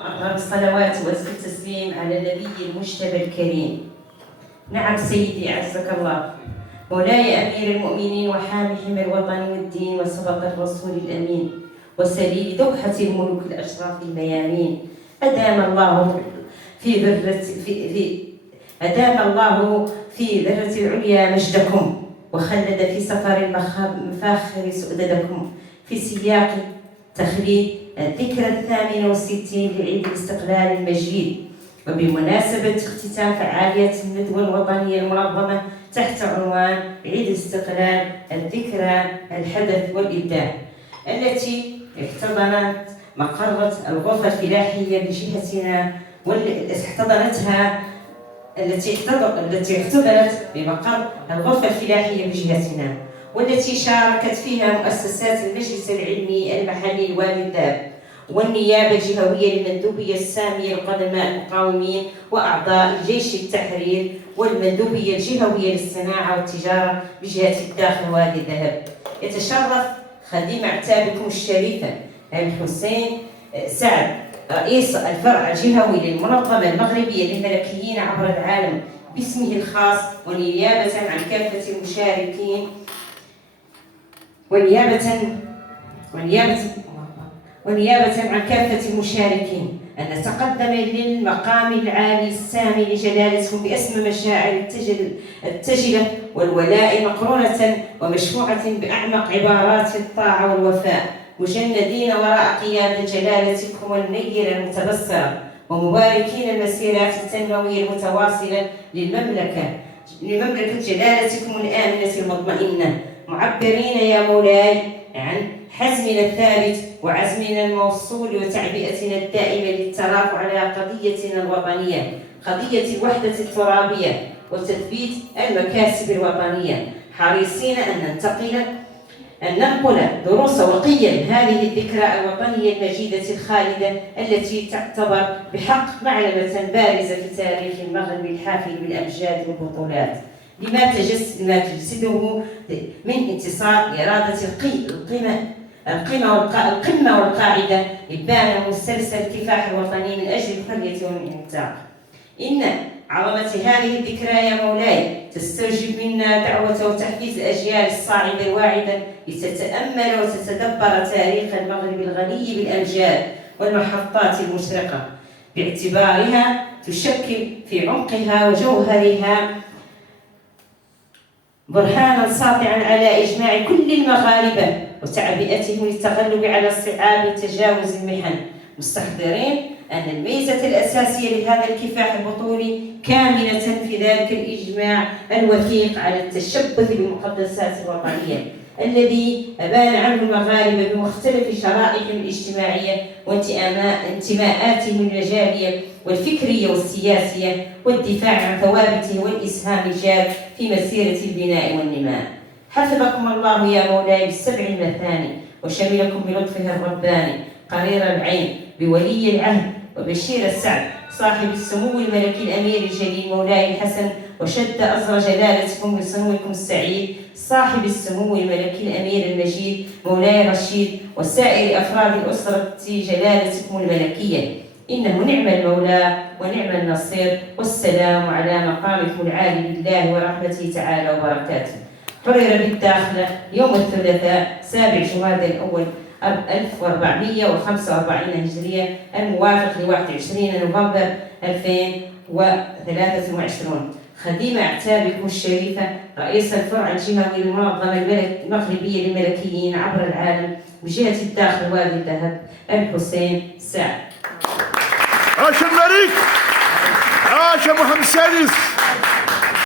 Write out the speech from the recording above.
أفضل الصلوات وأزكى التسليم على النبي المجتبى الكريم. نعم سيدي عزك الله، مولاي أمير المؤمنين وحامي حمى الوطن والدين وسبق الرسول الأمين وسليل دوحة الملوك الأشراف الميامين. أدام الله في ذرة العليا مجدكم، وخلد في سفر المفاخر سؤددكم، في سياق تخليد الذكرى 68 لعيد الاستقلال المجيد، وبمناسبة اختتام فعالية الندوة الوطنية المنظمة تحت عنوان عيد الاستقلال الذكرى الحدث والإبداع، التي احتضنت مقرة الغرفة الفلاحية بجهتنا التي احتضنت بمقر الغرفة الفلاحية بجهتنا، والتي شاركت فيها مؤسسات المجلس العلمي المحلي الوالي الذهب، والنيابة الجهوية للمندوبية السامية القدماء المقاومين، وأعضاء الجيش التحرير، والمندوبية الجهوية للصناعة والتجارة بجهة الداخل وادي الذهب. يتشرف خديم أعتابكم الشريفة الحسين سعد، رئيس الفرع الجهوي للمنظمة المغربية للملكيين عبر العالم باسمه الخاص، ونيابة عن كافة المشاركين ونيابة عن كافة المشاركين أن نتقدم للمقام العالي السامي لجلالتهم بأسمى مشاعر التجلة والولاء، مقرونة ومشفوعة بأعمق عبارات الطاعة والوفاء، مجندين وراء قيادة جلالتكم النيرة المتبصرة، ومباركين المسيرات التنموية المتواصلة للمملكة جلالتكم الآمنة المطمئنة، معبرين يا مولاي عن حزمنا الثابت وعزمنا الموصول وتعبئتنا الدائمة للترافع على قضيتنا الوطنية، قضية الوحدة الترابية وتثبيت المكاسب الوطنية، حريصين أن ننقل دروس وقيم هذه الذكرى الوطنية المجيدة الخالدة، التي تعتبر بحق معلمة بارزة في تاريخ المغرب الحافل بالأمجاد والبطولات، لما تجسده من انتصار إرادة القمة والقاعدة، إبان مسلسل الكفاح الوطني من أجل الحرية والانعتاق. إن عظمة هذه الذكرى يا مولاي تستوجب منا دعوة وتحفيز الأجيال الصاعدة الواعدة لتتأمل وتتدبر تاريخ المغرب الغني بالأمجاد والمحطات المشرقة، باعتبارها تشكل في عمقها وجوهرها برهانا ساطعا على إجماع كل المغاربة وتعبئتهم للتغلب على الصعاب وتجاوز المحن، مستحضرين أن الميزة الأساسية لهذا الكفاح البطولي كامنة في ذلك الإجماع الوثيق على التشبث بالمقدسات الوطنية، الذي أبان عنه المغاربة بمختلف شرائحهم الاجتماعية وانتماءاتهم المجالية والفكرية والسياسية، والدفاع عن ثوابته والإسهام الجاد في مسيرة البناء والنماء. حفظكم الله يا مولاي بالسبع المثاني، وشملكم بلطفه الرباني، قرير العين بولي العهد وبشير السعد صاحب السمو الملكي الأمير الجليل مولاي الحسن، وشد أزر جلالتكم بصنوكم السعيد صاحب السمو الملكي الأمير المجيد مولاي رشيد، وسائر أفراد الأسرة جلالتكم الملكية. إنه نعم المولى ونعم النصير، والسلام على مقامكم العالي بالله ورحمته تعالى وبركاته. حرر بالداخلة يوم الثلاثاء 7 جمادى الأول 1445 هجرية، الموافق ل 21 نوفمبر 2023. خديم أعتابكم الشريفة رئيس الفرع الجهوي للمنظمة المغربية للملكيين عبر العالم بجهة الداخل وادي الذهب الحسين سعد. عاش الملك، عاش محمد السادس.